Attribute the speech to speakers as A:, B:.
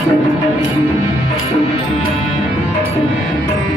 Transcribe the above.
A: I'm sorry.